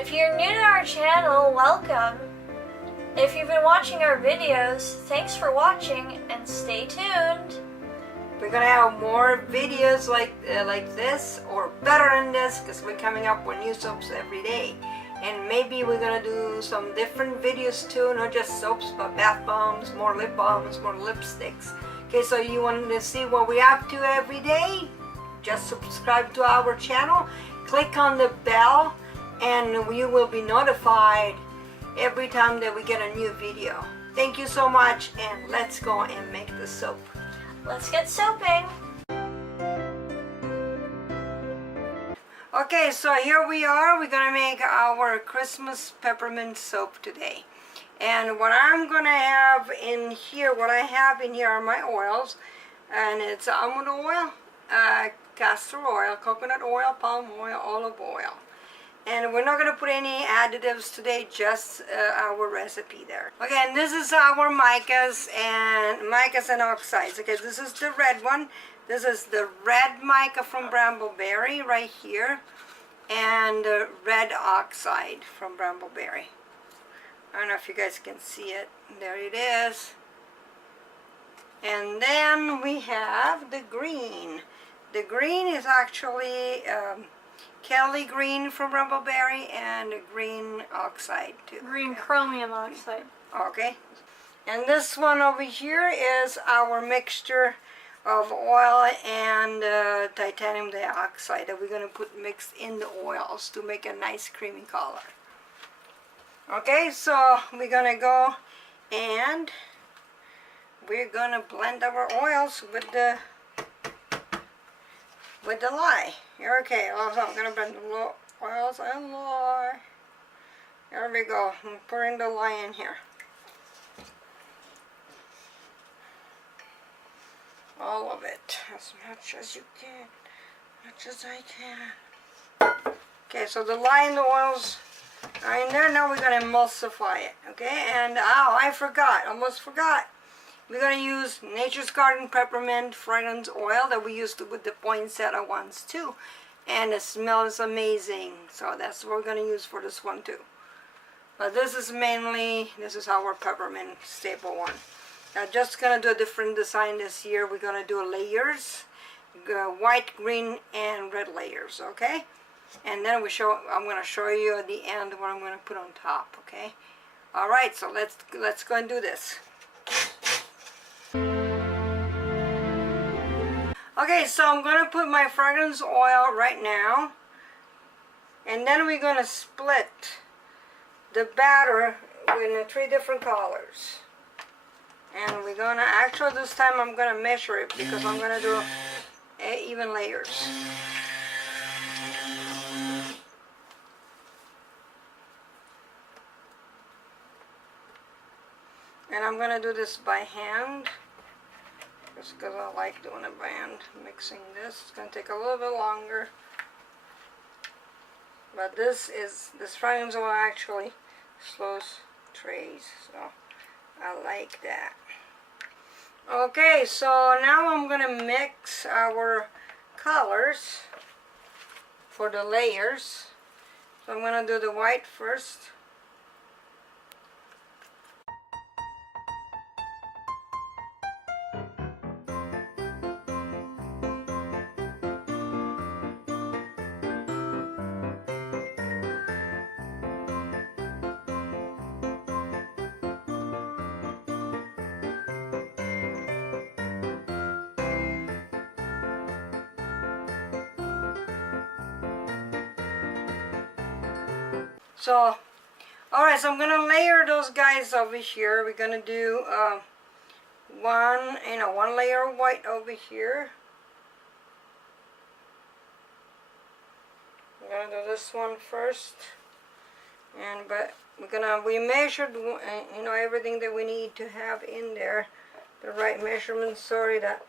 If you're new to our channel, welcome. If you've been watching our videos, thanks for watching and stay tuned. We're gonna have more videos like this or better than this because we're coming up with new soaps every day. And maybe we're gonna do some different videos too, not just soaps but bath bombs, more lip balms, more lipsticks. Okay, so you want to see what we're up to every day? Just subscribe to our channel, click on the bell, and you will be notified every time that we get a new video. Thank you so much, and let's go and make the soap. Let's get soaping. Okay, so here we are. We're gonna make our Christmas peppermint soap today. And what I'm gonna have in here, are my oils. And it's almond oil, castor oil, coconut oil, palm oil, olive oil. And we're not gonna put any additives today, just our recipe there. Okay, and this is our micas and oxides. Okay, this is the red one. This is the red mica from Brambleberry right here, and the red oxide from Brambleberry. I don't know if you guys can see it. There it is. And then we have the green. The green is actually Kelly green from Brambleberry and green oxide too. Green chromium oxide. Okay. And this one over here is our mixture of oil and titanium dioxide that we're going to put mixed in the oils to make a nice creamy color. Okay, so we're going to go and we're going to blend our oils with the lye. Okay, also I'm going to blend the oils and lye. There we go. I'm pouring the lye in here. All of it, as much as you can, much as I can. Okay, so the lye and the oils are in there. Now we're going to emulsify it, okay? And, I forgot, almost forgot. We're going to use Nature's Garden Peppermint Fragrance Oil that we used with the poinsettia ones too. And it smells amazing, so that's what we're going to use for this one too. But this is our peppermint staple one. I'm just going to do a different design this year. We're going to do layers, white, green, and red layers, okay? And then I'm going to show you at the end what I'm going to put on top, okay? All right, so let's go and do this. Okay, so I'm going to put my fragrance oil right now. And then we're going to split the batter in 3 different colors. And we're going to, actually this time I'm going to measure it because I'm going to do even layers. And I'm going to do this by hand, just because I like doing it by hand, mixing this. It's going to take a little bit longer. But this fragrance oil actually slows trays, so I like that. Okay, so now I'm going to mix our colors for the layers. So I'm going to do the white first. So, alright, so I'm going to layer those guys over here. We're going to do one layer of white over here. I'm going to do this one first. But we measured, everything that we need to have in there. The right measurement, sorry that.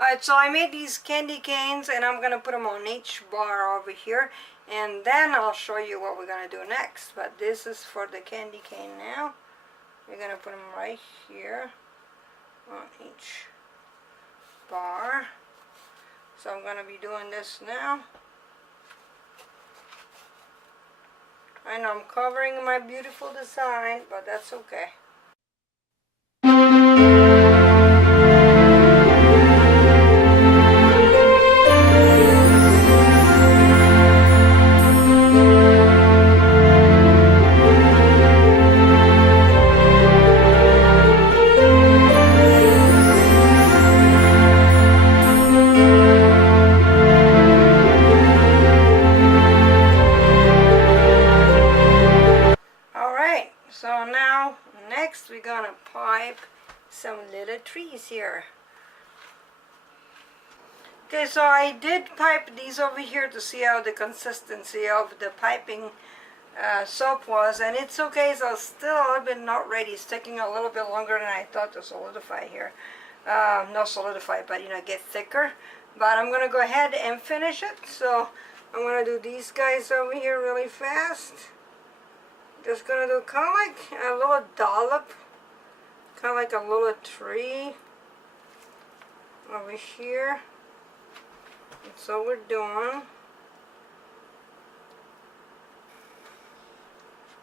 Alright, so I made these candy canes and I'm going to put them on each bar over here. And then I'll show you what we're going to do next. But this is for the candy cane now. We're going to put them right here on each bar. So I'm going to be doing this now. I know I'm covering my beautiful design, but that's okay. Alright, so now next we're gonna pipe some little trees here. Okay, so I did pipe these over here to see how the consistency of the piping soap was, and it's okay, so still a little bit not ready. It's taking a little bit longer than I thought to solidify here. Not solidify, but you know, get thicker. But I'm gonna go ahead and finish it. So I'm gonna do these guys over here really fast. Just gonna do kind of like a little dollop, kind of like a little tree over here. That's what we're doing.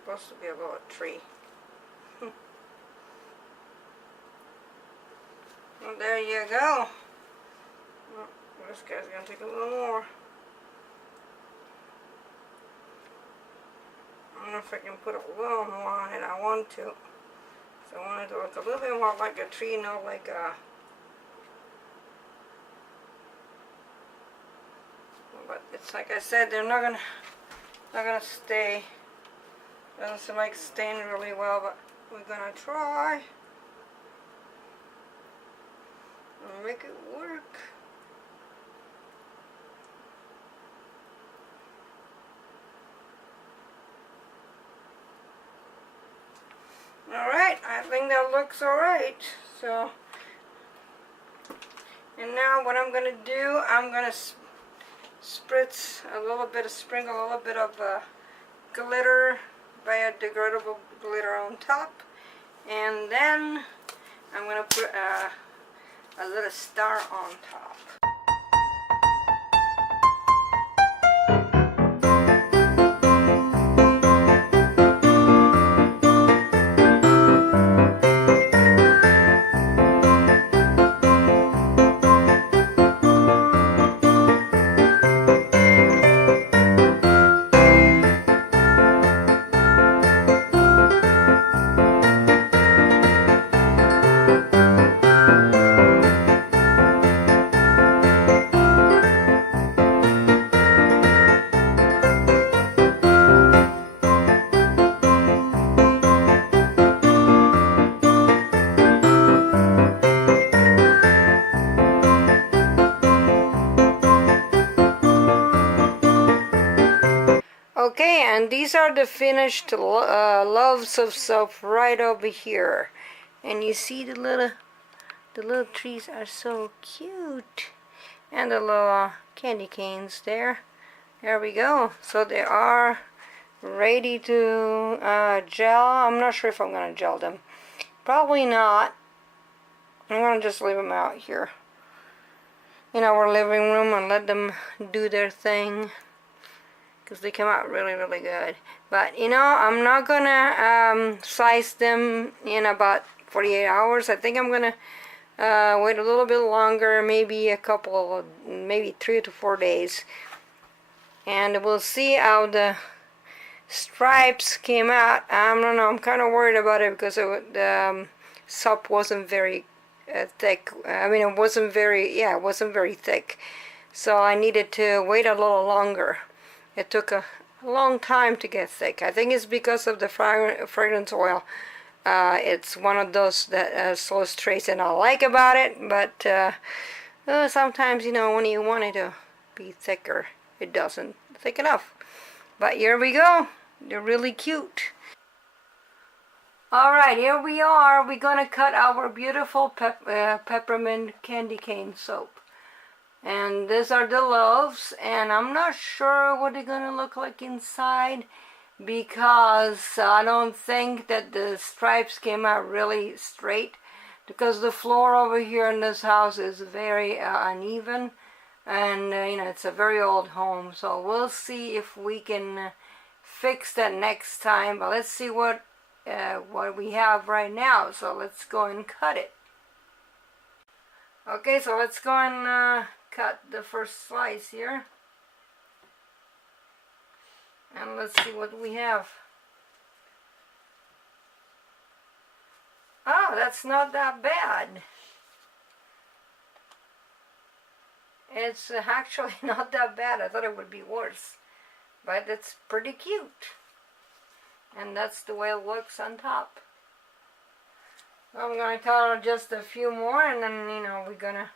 Supposed to be a little tree. Well, there you go. Well, this guy's gonna take a little more. I don't know if I can put a little more on it. I want to. So I want it to look a little bit more like a tree, not like a... But it's like I said, they're not gonna stay. Doesn't seem like staying really well, but we're gonna try and make it work. Alright, I think that looks alright. So, and now what I'm gonna do, I'm gonna spritz a little bit, sprinkle a little bit of glitter, biodegradable glitter on top, and then I'm gonna put a little star on top. Okay, and these are the finished loaves of soap right over here. And you see the little trees are so cute. And the little candy canes there. There we go. So they are ready to gel. I'm not sure if I'm going to gel them. Probably not. I'm going to just leave them out here in our living room and let them do their thing, because they come out really, really good. But you know, I'm not gonna slice them in about 48 hours. I think I'm gonna wait a little bit longer, maybe maybe 3 to 4 days, and we'll see how the stripes came out. I don't know, I'm kind of worried about it because the soap wasn't very thick. I mean, it wasn't very thick, so I needed to wait a little longer. It took a long time to get thick. I think it's because of the fragrance oil. It's one of those that slows trace, and I like about it, but sometimes, you know, when you want it to be thicker, it doesn't thick enough. But here we go. They're really cute. Alright, here we are. We're gonna cut our beautiful peppermint candy cane soap. And these are the loaves, and I'm not sure what they're gonna look like inside, because I don't think that the stripes came out really straight, because the floor over here in this house is very uneven, and it's a very old home, so we'll see if we can fix that next time. But let's see what we have right now, so let's go and cut it. Okay, so let's go and cut the first slice here. And let's see what we have. Oh, that's not that bad. It's actually not that bad. I thought it would be worse. But it's pretty cute. And that's the way it looks on top. I'm going to cut just a few more, and then, we're going to...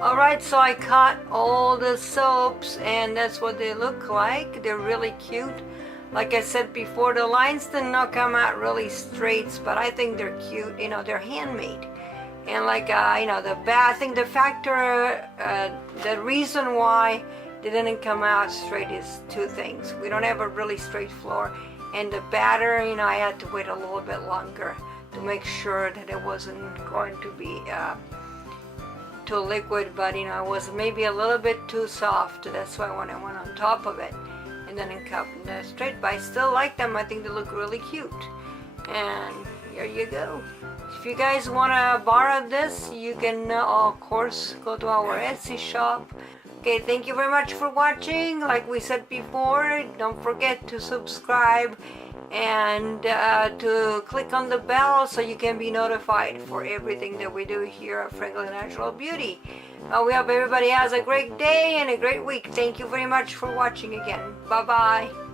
Alright, so I cut all the soaps, and that's what they look like. They're really cute. Like I said before, the lines did not come out really straight, but I think they're cute. They're handmade. And like, I think the factor, the reason why they didn't come out straight is two things. We don't have a really straight floor, and the batter, I had to wait a little bit longer to make sure that it wasn't going to be too liquid, but it was maybe a little bit too soft. That's why when I went on top of it and then cut them straight, but I still like them. I think they look really cute. And here you go. If you guys want to borrow this, you can of course go to our Etsy shop. Okay, thank you very much for watching. Like we said before, don't forget to subscribe and to click on the bell so you can be notified for everything that we do here at Franklin Natural Beauty. We hope everybody has a great day and a great week. Thank you very much for watching again. Bye bye.